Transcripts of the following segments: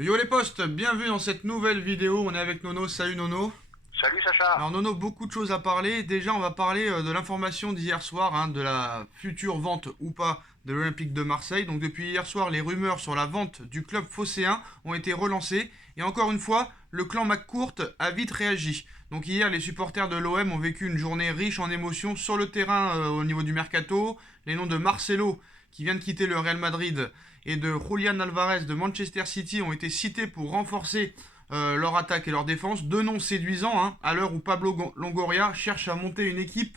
Yo les potes, bienvenue dans cette nouvelle vidéo, on est avec Nono, salut Nono. Salut Sacha. Alors Nono, beaucoup de choses à parler, déjà on va parler de l'information d'hier soir, de la future vente ou pas de l'Olympique de Marseille. Donc depuis hier soir, les rumeurs sur la vente du club phocéen ont été relancées, et encore une fois, le clan McCourt a vite réagi. Donc hier, les supporters de l'OM ont vécu une journée riche en émotions sur le terrain au niveau du mercato. Les noms de Marcelo, qui vient de quitter le Real Madrid, et de Julian Alvarez de Manchester City ont été cités pour renforcer leur attaque et leur défense. Deux noms séduisants à l'heure où Pablo Longoria cherche à monter une équipe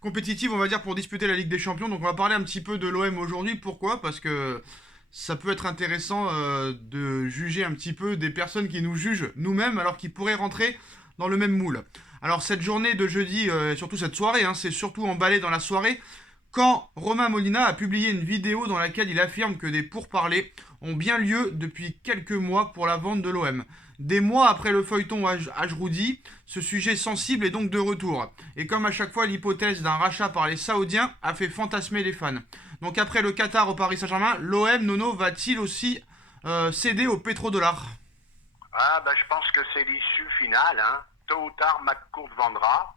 compétitive, on va dire, pour disputer la Ligue des Champions. Donc on va parler un petit peu de l'OM aujourd'hui. Pourquoi ? Parce que ça peut être intéressant de juger un petit peu des personnes qui nous jugent nous-mêmes alors qu'ils pourraient rentrer dans le même moule. Alors cette journée de jeudi, surtout cette soirée, c'est surtout emballé dans la soirée quand Romain Molina a publié une vidéo dans laquelle il affirme que des pourparlers ont bien lieu depuis quelques mois pour la vente de l'OM. Des mois après le feuilleton Ajroudi, ce sujet sensible est donc de retour. Et comme à chaque fois, l'hypothèse d'un rachat par les Saoudiens a fait fantasmer les fans. Donc après le Qatar au Paris Saint-Germain, l'OM, Nono, va-t-il aussi céder au pétrodollar ? Je pense que c'est l'issue finale. Tôt ou tard, McCourt vendra.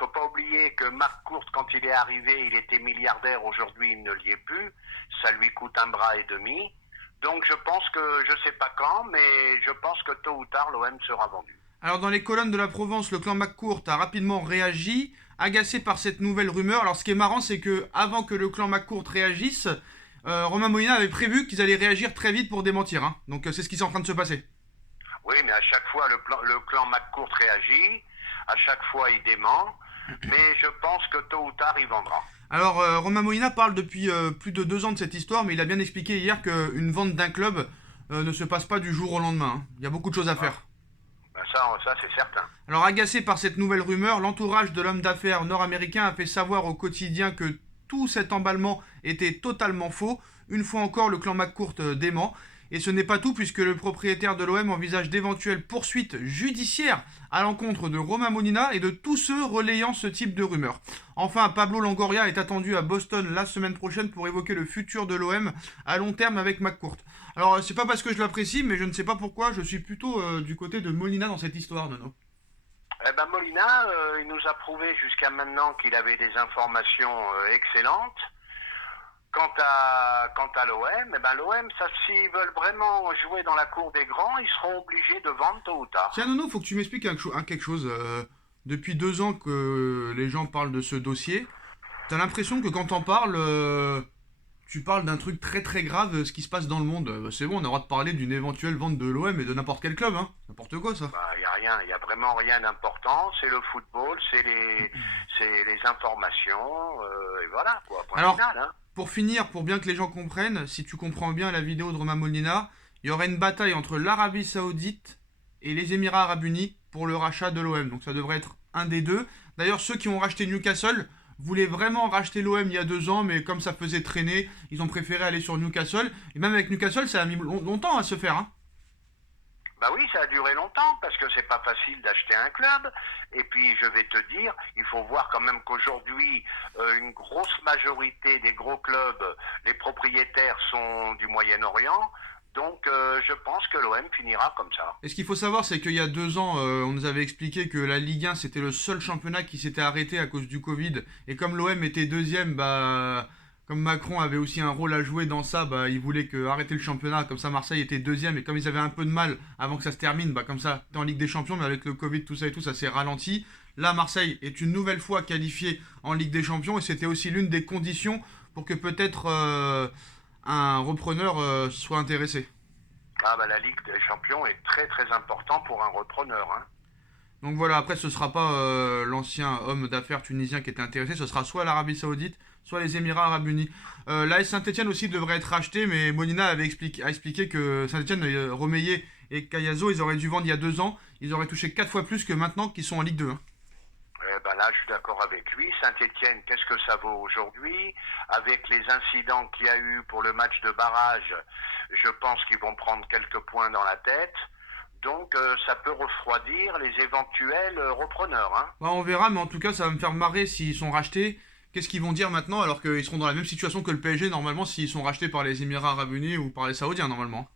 Faut pas oublier que McCourt, quand il est arrivé, il était milliardaire. Aujourd'hui, il ne l'y est plus. Ça lui coûte un bras et demi. Donc je pense que, je sais pas quand, mais je pense que tôt ou tard, l'OM sera vendu. Alors dans les colonnes de la Provence, le clan McCourt a rapidement réagi, agacé par cette nouvelle rumeur. Alors ce qui est marrant, c'est que avant que le clan McCourt réagisse, Romain Molina avait prévu qu'ils allaient réagir très vite pour démentir. Donc c'est ce qui est en train de se passer. Oui, mais à chaque fois, le clan McCourt réagit. À chaque fois, il dément. Mais je pense que tôt ou tard, il vendra. Alors Romain Molina parle depuis plus de 2 ans de cette histoire, mais il a bien expliqué hier qu'une vente d'un club ne se passe pas du jour au lendemain. Il y a beaucoup de choses à faire. Ça c'est certain. Alors agacé par cette nouvelle rumeur, l'entourage de l'homme d'affaires nord-américain a fait savoir au quotidien que tout cet emballement était totalement faux. Une fois encore, le clan McCourt dément. Et ce n'est pas tout, puisque le propriétaire de l'OM envisage d'éventuelles poursuites judiciaires à l'encontre de Romain Molina et de tous ceux relayant ce type de rumeurs. Enfin, Pablo Longoria est attendu à Boston la semaine prochaine pour évoquer le futur de l'OM à long terme avec McCourt. Alors, c'est pas parce que je l'apprécie, mais je ne sais pas pourquoi, je suis plutôt du côté de Molina dans cette histoire, Nono. Molina, il nous a prouvé jusqu'à maintenant qu'il avait des informations excellentes. Quant à l'OM, l'OM, s'ils veulent vraiment jouer dans la cour des grands, ils seront obligés de vendre tôt ou tard. Tiens, Nono, faut que tu m'expliques quelque chose. Depuis 2 ans que les gens parlent de ce dossier, t'as l'impression que quand t'en parles, tu parles d'un truc très très grave, ce qui se passe dans le monde. C'est bon, on a le droit de parler d'une éventuelle vente de l'OM et de n'importe quel club, N'importe quoi, ça. Il y a vraiment rien d'important. C'est le football, c'est les informations, et voilà quoi. Point Alors, final, pour finir, pour bien que les gens comprennent, si tu comprends bien la vidéo de Romain Molina, il y aurait une bataille entre l'Arabie Saoudite et les Émirats Arabes Unis pour le rachat de l'OM. Donc ça devrait être un des deux. D'ailleurs, ceux qui ont racheté Newcastle voulaient vraiment racheter l'OM il y a 2 ans, mais comme ça faisait traîner, ils ont préféré aller sur Newcastle. Et même avec Newcastle, ça a mis longtemps à se faire. Oui, ça a duré longtemps parce que c'est pas facile d'acheter un club. Et puis, je vais te dire, il faut voir quand même qu'aujourd'hui, une grosse majorité des gros clubs, les propriétaires sont du Moyen-Orient. Donc, je pense que l'OM finira comme ça. Et ce qu'il faut savoir, c'est qu'il y a 2 ans, on nous avait expliqué que la Ligue 1, c'était le seul championnat qui s'était arrêté à cause du Covid. Et comme l'OM était deuxième, comme Macron avait aussi un rôle à jouer dans ça, il voulait arrêter le championnat. Comme ça, Marseille était deuxième. Et comme ils avaient un peu de mal avant que ça se termine, comme ça, t'es en Ligue des Champions, mais avec le Covid, tout ça et tout, ça s'est ralenti. Là, Marseille est une nouvelle fois qualifié en Ligue des Champions. Et c'était aussi l'une des conditions pour que peut-être un repreneur soit intéressé. La Ligue des Champions est très très important pour un repreneur. Donc voilà, après ce sera pas l'ancien homme d'affaires tunisien qui était intéressé, ce sera soit l'Arabie Saoudite, soit les Émirats Arabes Unis. L'AS Saint-Etienne aussi devrait être racheté, mais Molina a expliqué que Saint-Etienne, Romeyer et Cayazo, ils auraient dû vendre il y a 2 ans, ils auraient touché 4 fois plus que maintenant qu'ils sont en Ligue 2. Là, je suis d'accord avec lui. Saint-Etienne, qu'est-ce que ça vaut aujourd'hui? Avec les incidents qu'il y a eu pour le match de barrage, je pense qu'ils vont prendre quelques points dans la tête. Donc, ça peut refroidir les éventuels repreneurs. On verra, mais en tout cas, ça va me faire marrer s'ils sont rachetés. Qu'est-ce qu'ils vont dire maintenant alors qu'ils seront dans la même situation que le PSG normalement s'ils sont rachetés par les Émirats Arabes Unis ou par les Saoudiens normalement?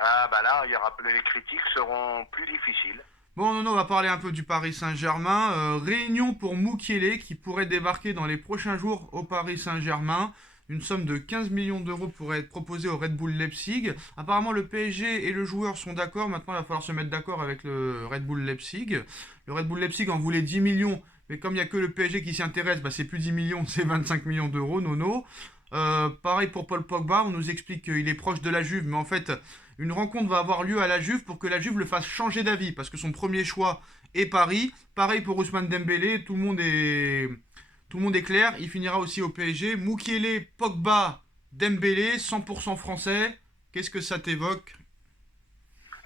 Ah bah là, les critiques seront plus difficiles. Bon, non, on va parler un peu du Paris Saint-Germain. Réunion pour Mukiele qui pourrait débarquer dans les prochains jours au Paris Saint-Germain. Une somme de 15 millions d'euros pourrait être proposée au Red Bull Leipzig. Apparemment, le PSG et le joueur sont d'accord. Maintenant, il va falloir se mettre d'accord avec le Red Bull Leipzig. Le Red Bull Leipzig en voulait 10 millions. Mais comme il n'y a que le PSG qui s'y intéresse, bah, c'est plus 10 millions, c'est 25 millions d'euros, nono. Pareil pour Paul Pogba, on nous explique qu'il est proche de la Juve, mais en fait, une rencontre va avoir lieu à la Juve pour que la Juve le fasse changer d'avis, parce que son premier choix est Paris. Pareil pour Ousmane Dembélé, tout le monde est clair, il finira aussi au PSG. Mukiele, Pogba, Dembélé, 100% français. Qu'est-ce que ça t'évoque?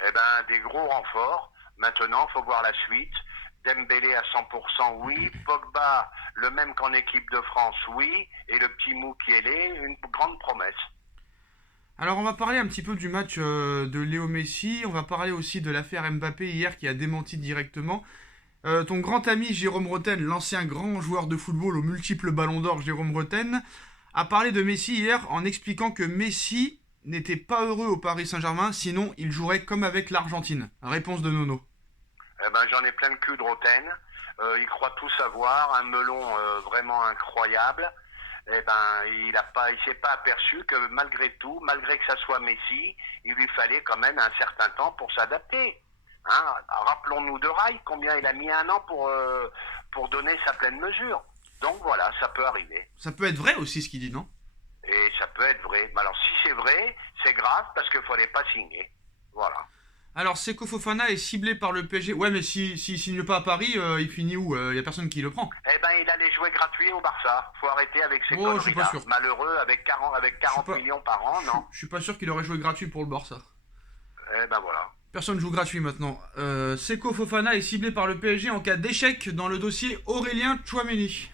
Eh ben, des gros renforts. Maintenant, il faut voir la suite. Dembélé à 100%, oui. Pogba, le même qu'en équipe de France, oui. Et le petit Mukiele, une grande promesse. Alors on va parler un petit peu du match de Léo Messi, on va parler aussi de l'affaire Mbappé hier qui a démenti directement. Ton grand ami Jérôme Roten, l'ancien grand joueur de football aux multiples ballons d'or Jérôme Roten, a parlé de Messi hier en expliquant que Messi n'était pas heureux au Paris Saint-Germain, sinon il jouerait comme avec l'Argentine. Réponse de Nono. Eh ben, j'en ai plein le cul de Roten. Il croit tout savoir, un melon vraiment incroyable. Eh ben, il s'est pas aperçu que malgré tout, malgré que ça soit Messi, il lui fallait quand même un certain temps pour s'adapter. Hein, rappelons-nous de Rai, combien il a mis un an pour donner sa pleine mesure. Donc voilà, ça peut arriver. Ça peut être vrai aussi ce qu'il dit, non? Et ça peut être vrai. Mais alors si c'est vrai, c'est grave parce qu'il ne fallait pas signer. Voilà. Alors Seko Fofana est ciblé par le PSG. Ouais mais s'il signe pas à Paris, il finit où? Il y a personne qui le prend. Eh ben il allait jouer gratuit au Barça. Faut arrêter avec ces Oh, je suis pas conneries-là. sûr. Malheureux avec 40 millions par an, non. Je suis pas sûr qu'il aurait joué gratuit pour le Barça. Eh ben voilà. Personne joue gratuit maintenant. Seko Fofana est ciblé par le PSG en cas d'échec dans le dossier Aurélien Tchouaméni.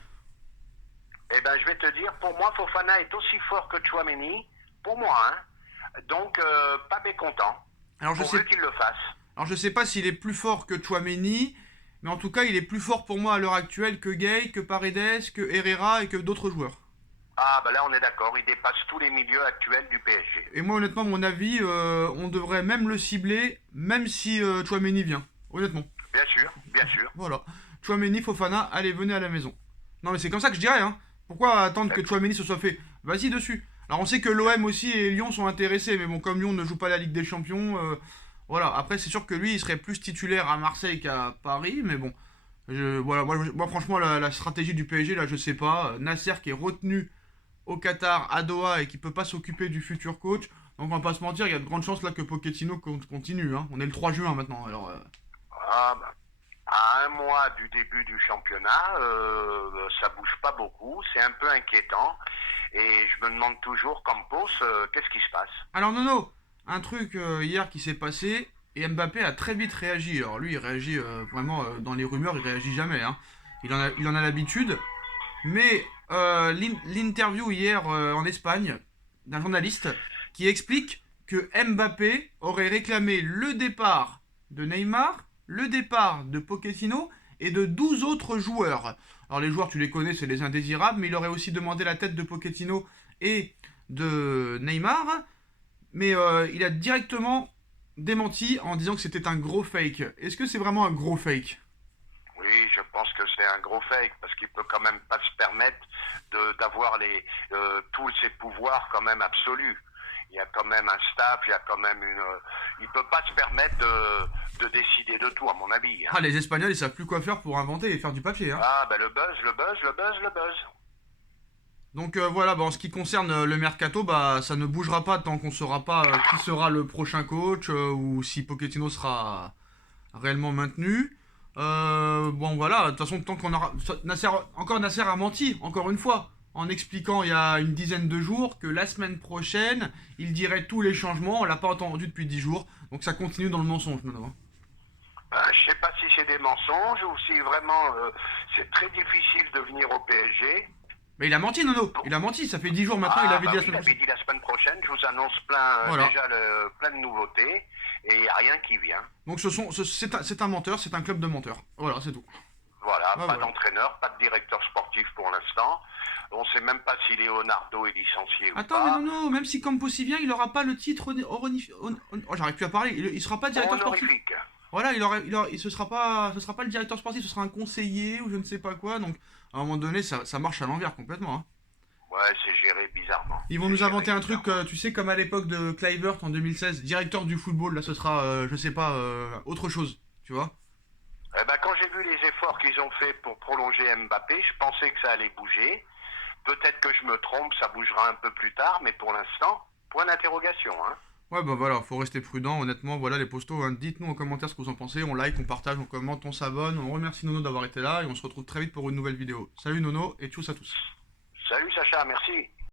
Eh ben je vais te dire, pour moi Fofana est aussi fort que Tchouaméni. Pour moi, hein. Donc pas mécontent. Alors je sais, qu'il le fasse. alors je sais pas s'il est plus fort que Tchouaméni, mais en tout cas il est plus fort pour moi à l'heure actuelle que Gay, que Paredes, que Herrera et que d'autres joueurs. Ah bah là on est d'accord, il dépasse tous les milieux actuels du PSG. Et moi honnêtement mon avis, on devrait même le cibler, même si Tchouaméni vient. Honnêtement. Bien sûr, bien sûr. Voilà. Tchouaméni, Fofana, allez venez à la maison. Non mais c'est comme ça que je dirais, hein. Pourquoi attendre que Tchouaméni se soit fait? Vas-y dessus. Alors on sait que l'OM aussi et Lyon sont intéressés, mais bon, comme Lyon ne joue pas la Ligue des Champions, voilà. Après, c'est sûr que lui, il serait plus titulaire à Marseille qu'à Paris, mais bon. Voilà, moi, franchement, la stratégie du PSG, là, je sais pas. Nasser qui est retenu au Qatar, à Doha, et qui peut pas s'occuper du futur coach. Donc on va pas se mentir, il y a de grandes chances là que Pochettino continue. Hein. On est le 3 juin maintenant, alors... Ah bah, à un mois du début du championnat, ça bouge pas beaucoup, c'est un peu inquiétant. Et je me demande toujours, Campos, qu'est-ce qui se passe? Alors Nono, un truc hier qui s'est passé, et Mbappé a très vite réagi. Alors lui, il réagit vraiment dans les rumeurs, il réagit jamais. Hein. Il en a l'habitude. Mais l'interview hier en Espagne d'un journaliste qui explique que Mbappé aurait réclamé le départ de Neymar, le départ de Pochettino et de 12 autres joueurs. Alors les joueurs, tu les connais, c'est les indésirables, mais il aurait aussi demandé la tête de Pochettino et de Neymar. Mais il a directement démenti en disant que c'était un gros fake. Est-ce que c'est vraiment un gros fake? Oui, je pense que c'est un gros fake parce qu'il peut quand même pas se permettre d'avoir tous ses pouvoirs quand même absolus. Il y a quand même un staff, il y a quand même il peut pas se permettre de décider de tout, à mon avis. Hein. Ah, les Espagnols, ils savent plus quoi faire pour inventer et faire du papier. Hein. Ah, ben le buzz, le buzz, le buzz, le buzz. Donc voilà, bah, en ce qui concerne le mercato, bah, ça ne bougera pas tant qu'on ne saura pas qui sera le prochain coach ou si Pochettino sera réellement maintenu. Bon voilà, de toute façon, tant qu'on aura... Nasser a menti, encore une fois, en expliquant il y a une dizaine de jours que la semaine prochaine, il dirait tous les changements, on l'a pas entendu depuis 10 jours, donc ça continue dans le mensonge maintenant. Je sais pas si c'est des mensonges ou si vraiment c'est très difficile de venir au PSG. Mais il a menti, Nono. Il a menti, ça fait 10 jours maintenant, il avait dit la il semaine avait prochaine. dit la semaine prochaine, je vous annonce Voilà. déjà plein de nouveautés et il n'y a rien qui vient. Donc c'est un menteur, c'est un club de menteurs. Voilà, c'est tout. Voilà, Ouais, pas ouais. d'entraîneur, pas de directeur sportif pour l'instant. On ne sait même pas si Leonardo est licencié ou Attends, mais non, pas. non, même si Campos y vient, il aura pas le titre oh, j'arrive plus à parler. Il sera pas directeur sportif. Honorifique. Voilà, ce sera pas le directeur sportif, ce sera un conseiller ou je ne sais pas quoi. Donc, à un moment donné, ça marche à l'envers complètement, hein. Ouais, c'est géré bizarrement. Ils vont C'est nous géré inventer un truc, bizarrement. tu sais, comme à l'époque de Kluivert en 2016, directeur du football. Là, ce sera, je sais pas, autre chose, tu vois. Eh ben, quand j'ai vu les efforts qu'ils ont fait pour prolonger Mbappé, je pensais que ça allait bouger. Peut-être que je me trompe, ça bougera un peu plus tard, mais pour l'instant, point d'interrogation. Hein. Ouais, bah voilà, faut rester prudent, honnêtement. Voilà les postos, hein. Dites-nous en commentaire ce que vous en pensez. On like, on partage, on commente, on s'abonne. On remercie Nono d'avoir été là et on se retrouve très vite pour une nouvelle vidéo. Salut Nono et tchuss à tous. Salut Sacha, merci.